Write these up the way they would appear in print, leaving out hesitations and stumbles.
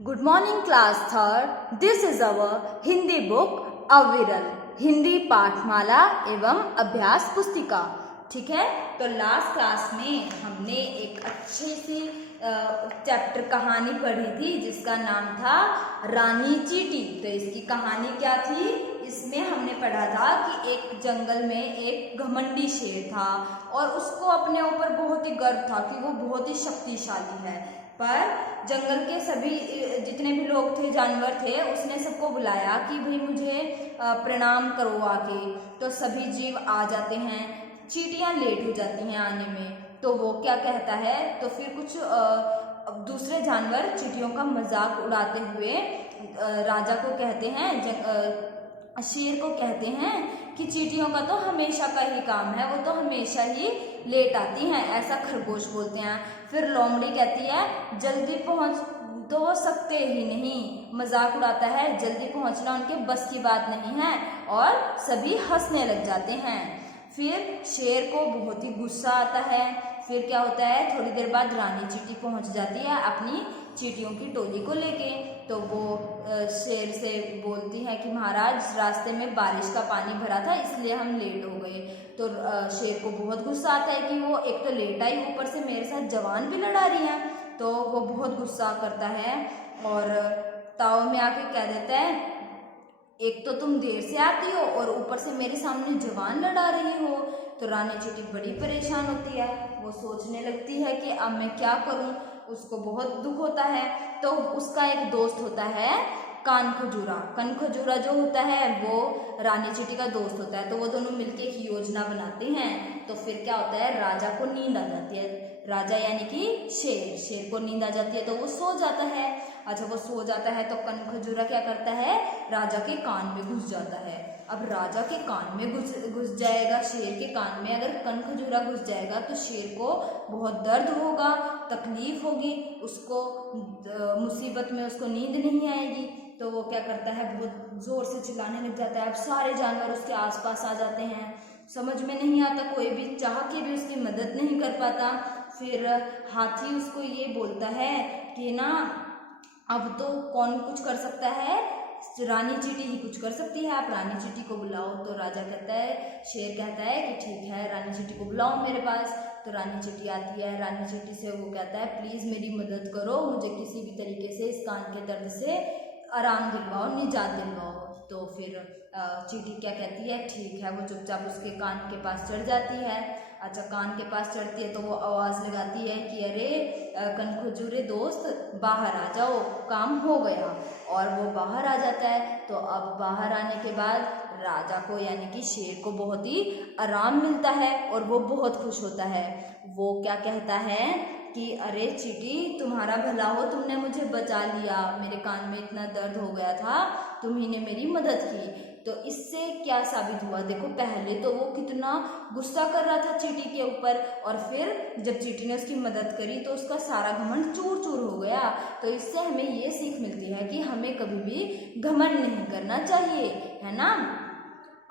Good morning class third. This is our Hindi book अविरल हिंदी पाठमाला एवं अभ्यास पुस्तिका. ठीक है, तो लास्ट क्लास में हमने एक अच्छी सी चैप्टर कहानी पढ़ी थी जिसका नाम था रानी चीटी. तो इसकी कहानी क्या थी? इसमें हमने पढ़ा था कि एक जंगल में एक घमंडी शेर था और उसको अपने ऊपर बहुत ही गर्व था कि वो बहुत ही शक्तिशाली है. पर जंगल के सभी जितने भी लोग थे, जानवर थे, उसने सबको बुलाया कि भाई मुझे प्रणाम करो आके. तो सभी जीव आ जाते हैं, चींटियां लेट हो जाती हैं आने में. तो वो क्या कहता है, तो फिर कुछ दूसरे जानवर चींटियों का मजाक उड़ाते हुए राजा को कहते हैं, शेर को कहते हैं कि चींटियों का तो हमेशा का ही काम है, वो तो हमेशा ही लेट आती हैं, ऐसा खरगोश बोलते हैं. फिर लोमड़ी कहती है जल्दी पहुंच तो सकते ही नहीं, मजाक उड़ाता है, जल्दी पहुंचना उनके बस की बात नहीं है, और सभी हंसने लग जाते हैं. फिर शेर को बहुत ही गुस्सा आता है. फिर क्या होता है, थोड़ी देर बाद रानी चींटी पहुंच जाती है अपनी चींटियों की टोली को लेके. तो वो शेर से बोलती है कि महाराज रास्ते में बारिश का पानी भरा था इसलिए हम लेट हो गए. तो शेर को बहुत गुस्सा आता है कि वो एक तो लेट आई, ऊपर से मेरे साथ जवान भी लड़ा रही है. तो वो बहुत गुस्सा करता है और ताव में आके कह देता है एक तो तुम देर से आती हो और ऊपर से मेरे सामने जवान लड़ा रही हो. तो रानी चींटी बड़ी परेशान होती है, वो सोचने लगती है कि अब मैं क्या करूं. उसको बहुत दुख होता है. तो उसका एक दोस्त होता है कानखजूरा. कानखजूरा जो होता है वो रानी चींटी का दोस्त होता है. तो वो दोनों मिलके एक योजना बनाते हैं. तो फिर क्या होता है, राजा को नींद आ जाती है. राजा यानी कि शेर को नींद आ जाती है तो वो सो जाता है. अच्छा, वो सो जाता है तो कानखजूरा क्या करता है, राजा के कान में घुस जाता है. अब राजा के कान में घुस जाएगा, शेर के कान में अगर कानखजूरा घुस जाएगा तो शेर को बहुत दर्द होगा, तकलीफ होगी, उसको मुसीबत में उसको नींद नहीं आएगी. तो वो क्या करता है, बहुत जोर से चिल्लाने लग जाता है. अब सारे जानवर उसके आसपास आ जाते हैं. समझ में नहीं आता, कोई भी चाह के भी उसकी मदद नहीं कर पाता. फिर हाथी उसको ये बोलता है कि ना अब तो कौन कुछ कर सकता है, रानी चींटी ही कुछ कर सकती है, आप रानी चींटी को बुलाओ. तो राजा कहता है, शेर कहता है कि ठीक है, रानी चींटी को बुलाओ मेरे पास. तो रानी चींटी आती है. रानी चींटी से वो कहता है प्लीज़ मेरी मदद करो, मुझे किसी भी तरीके से इस कान के दर्द से आराम दिलवाओ, निजात दिलवाओ. तो फिर चींटी क्या कहती है, ठीक है. वो चुपचाप उसके कान के पास चढ़ जाती है. अच्छा, कान के पास चढ़ती है तो वो आवाज़ लगाती है कि अरे कानखजूरे दोस्त बाहर आ जाओ, काम हो गया. और वो बाहर आ जाता है. तो अब बाहर आने के बाद राजा को यानी कि शेर को बहुत ही आराम मिलता है और वो बहुत खुश होता है. वो क्या कहता है कि अरे चींटी तुम्हारा भला हो, तुमने मुझे बचा लिया, मेरे कान में इतना दर्द हो गया था, तुम्ही ने मेरी मदद की. तो इससे क्या साबित हुआ, देखो पहले तो वो कितना गुस्सा कर रहा था चींटी के ऊपर, और फिर जब चींटी ने उसकी मदद करी तो उसका सारा घमंड चूर चूर हो गया. तो इससे हमें ये सीख मिलती है कि हमें कभी भी घमंड नहीं करना चाहिए, है ना,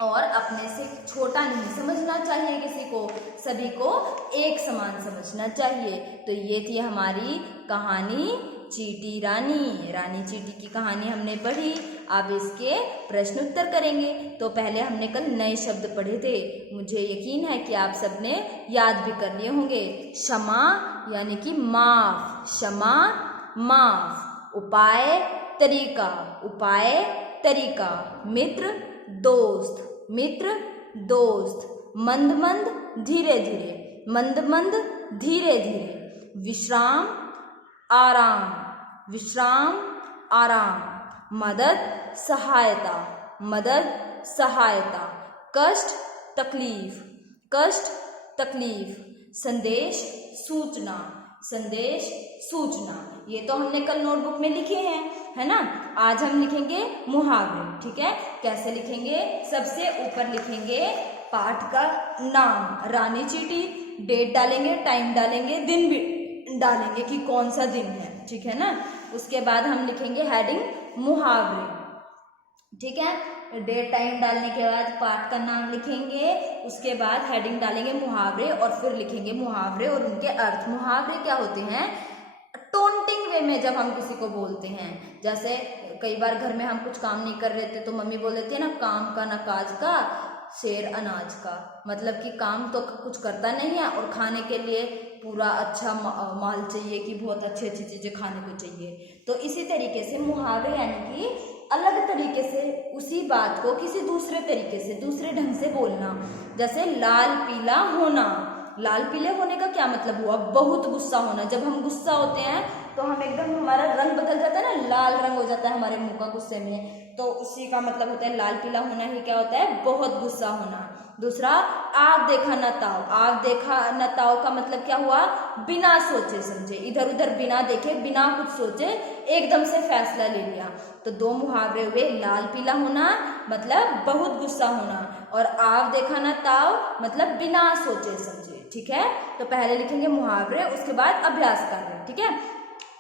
और अपने से छोटा नहीं समझना चाहिए किसी को, सभी को एक समान समझना चाहिए. तो ये थी हमारी कहानी चींटी रानी. रानी चींटी की कहानी हमने पढ़ी. अब इसके प्रश्न उत्तर करेंगे. तो पहले हमने कल नए शब्द पढ़े थे, मुझे यकीन है कि आप सबने याद भी कर लिए होंगे. क्षमा यानी कि माफ, क्षमा माफ. उपाय तरीका, उपाय तरीका. मित्र दोस्त, मित्र दोस्त. मंद मंद धीरे धीरे, मंद मंद धीरे धीरे. विश्राम आराम, विश्राम आराम. मदद सहायता, मदद सहायता. कष्ट तकलीफ, कष्ट तकलीफ. संदेश सूचना, संदेश सूचना. ये तो हमने कल नोटबुक में लिखे हैं, है ना. आज हम लिखेंगे मुहावरे. ठीक है, कैसे लिखेंगे, सबसे ऊपर लिखेंगे पाठ का नाम रानी चींटी, डेट डालेंगे, टाइम डालेंगे, दिन भी डालेंगे कि कौन सा दिन है. ठीक है ना. उसके बाद हम लिखेंगे हेडिंग मुहावरे. ठीक है, डेट टाइम डालने के बाद पाठ का नाम लिखेंगे, उसके बाद हेडिंग डालेंगे मुहावरे, और फिर लिखेंगे मुहावरे और उनके अर्थ. मुहावरे क्या होते हैं, टोंटिंग वे में जब हम किसी को बोलते हैं, जैसे कई बार घर में हम कुछ काम नहीं कर रहे थे तो मम्मी बोल देती है ना, काम का न काज का शेर अनाज का, मतलब कि काम तो कुछ करता नहीं है और खाने के लिए पूरा अच्छा माल चाहिए कि बहुत अच्छी अच्छी चीजें खाने को चाहिए। तो इसी तरीके से मुहावरे यानी कि अलग तरीके से उसी बात को किसी दूसरे तरीके से दूसरे ढंग से बोलना। जैसे लाल पीला होना, लाल पीले होने का क्या मतलब हुआ, बहुत गुस्सा होना। जब हम गुस्सा होते हैं तो हम एकदम, हमारा रंग बदल जाता है ना, लाल रंग हो जाता है हमारे मुंह का गुस्से में, तो उसी का मतलब होता है लाल पीला होना ही क्या होता है, बहुत गुस्सा होना। दूसरा, आव देखा न ताव, आव देखा न ताव का मतलब क्या हुआ, बिना सोचे समझे, इधर उधर बिना देखे बिना कुछ सोचे एकदम से फैसला ले लिया। तो दो मुहावरे हुए, लाल पीला होना मतलब बहुत गुस्सा होना, और आव देखा न ताव मतलब बिना सोचे समझे। ठीक है, तो पहले लिखेंगे मुहावरे, उसके बाद अभ्यास कार्य। ठीक है,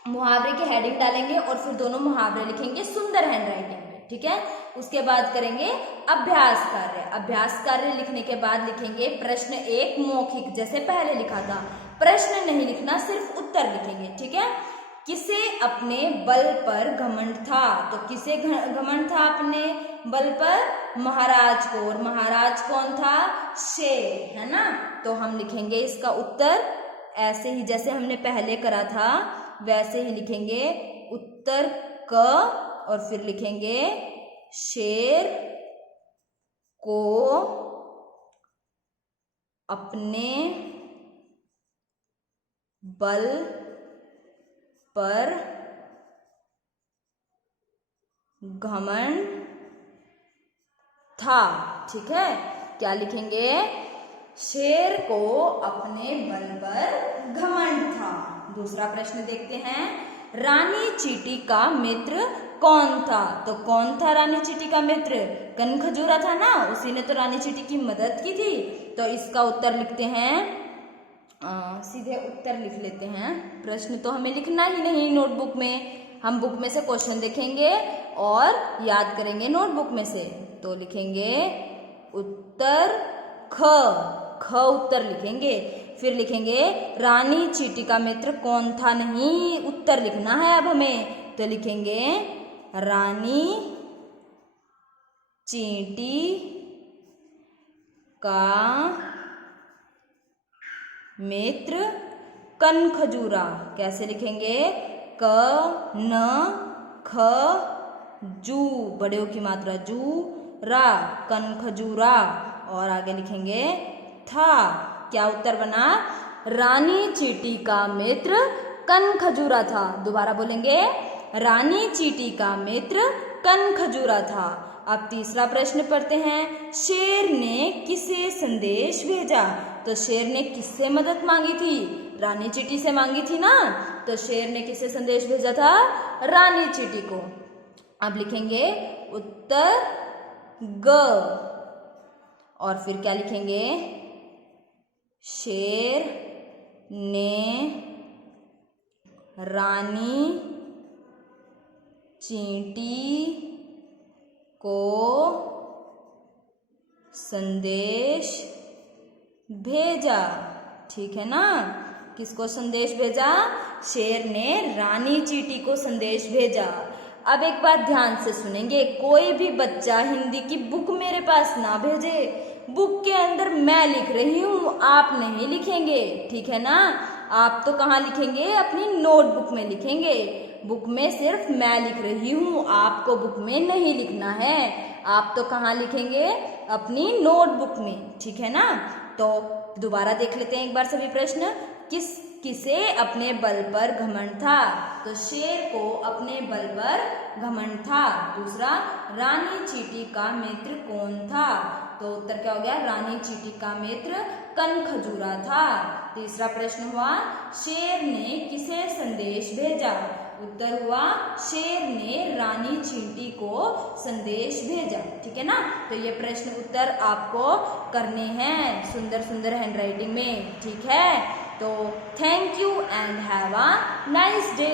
मुहावरे की हेडिंग डालेंगे और फिर दोनों मुहावरे लिखेंगे सुंदर हैंडराइटिंग में। ठीक है, उसके बाद करेंगे अभ्यास कार्य। अभ्यास कार्य लिखने के बाद लिखेंगे प्रश्न एक मौखिक, जैसे पहले लिखा था। प्रश्न नहीं लिखना, सिर्फ उत्तर लिखेंगे। ठीक है, किसे अपने बल पर घमंड था, तो किसे घमंड था अपने बल पर, महाराज को, और महाराज कौन था, शेर, है ना। तो हम लिखेंगे इसका उत्तर ऐसे ही जैसे हमने पहले करा था वैसे ही लिखेंगे, उत्तर क, और फिर लिखेंगे शेर को अपने बल पर घमंड था। ठीक है, क्या लिखेंगे, शेर को अपने बल पर घमंड था। दूसरा प्रश्न देखते हैं, रानी चींटी का मित्र कौन था, तो कौन था रानी चींटी का मित्र, कनखजूरा था ना, उसी ने तो रानी चींटी की मदद की थी। तो इसका उत्तर लिखते हैं, सीधे उत्तर लिख लेते हैं। प्रश्न तो हमें लिखना ही नहीं नोटबुक में, हम बुक में से क्वेश्चन देखेंगे और याद करेंगे नोटबुक में से। तो लिखेंगे उत्तर ख उत्तर लिखेंगे। फिर लिखेंगे रानी चींटी का मित्र कौन था, नहीं उत्तर लिखना है अब हमें। तो लिखेंगे रानी चींटी का मित्र कनखजूरा। कैसे लिखेंगे, क न ख जू, बड़े की मात्रा, जू रा, कनखजूरा। और आगे लिखेंगे था। क्या उत्तर बना, रानी चींटी का मित्र कनखजूरा था। दोबारा बोलेंगे, रानी चींटी का मित्र कनखजूरा था। अब तीसरा प्रश्न पढ़ते हैं, शेर ने किसे संदेश भेजा, तो शेर ने किससे मदद मांगी थी, रानी चींटी से मांगी थी ना, तो शेर ने किसे संदेश भेजा था, रानी चींटी को। अब लिखेंगे उत्तर ग, और फिर क्या लिखेंगे, शेर ने रानी चींटी को संदेश भेजा। ठीक है ना, किसको संदेश भेजा, शेर ने रानी चींटी को संदेश भेजा। अब एक बात ध्यान से सुनेंगे, कोई भी बच्चा हिंदी की बुक मेरे पास ना भेजे। बुक के अंदर मैं लिख रही हूँ, आप नहीं लिखेंगे। ठीक है ना, आप तो कहाँ लिखेंगे, अपनी नोटबुक में लिखेंगे। बुक में सिर्फ मैं लिख रही हूँ, आपको बुक में नहीं लिखना है। आप तो कहाँ लिखेंगे, अपनी नोटबुक में। ठीक है ना, तो दोबारा देख लेते हैं एक बार सभी प्रश्न। किसे अपने बल पर घमंड था, तो शेर को अपने बल पर घमंड था। दूसरा, रानी चींटी का मित्र कौन था, तो उत्तर क्या हो गया, रानी चींटी का मित्र कनखजूरा था। तीसरा प्रश्न हुआ, शेर ने किसे संदेश भेजा, उत्तर हुआ शेर ने रानी चींटी को संदेश भेजा। ठीक है ना, तो ये प्रश्न उत्तर आपको करने हैं सुंदर सुंदर हैंडराइटिंग में। ठीक है, तो thank you and have a nice day.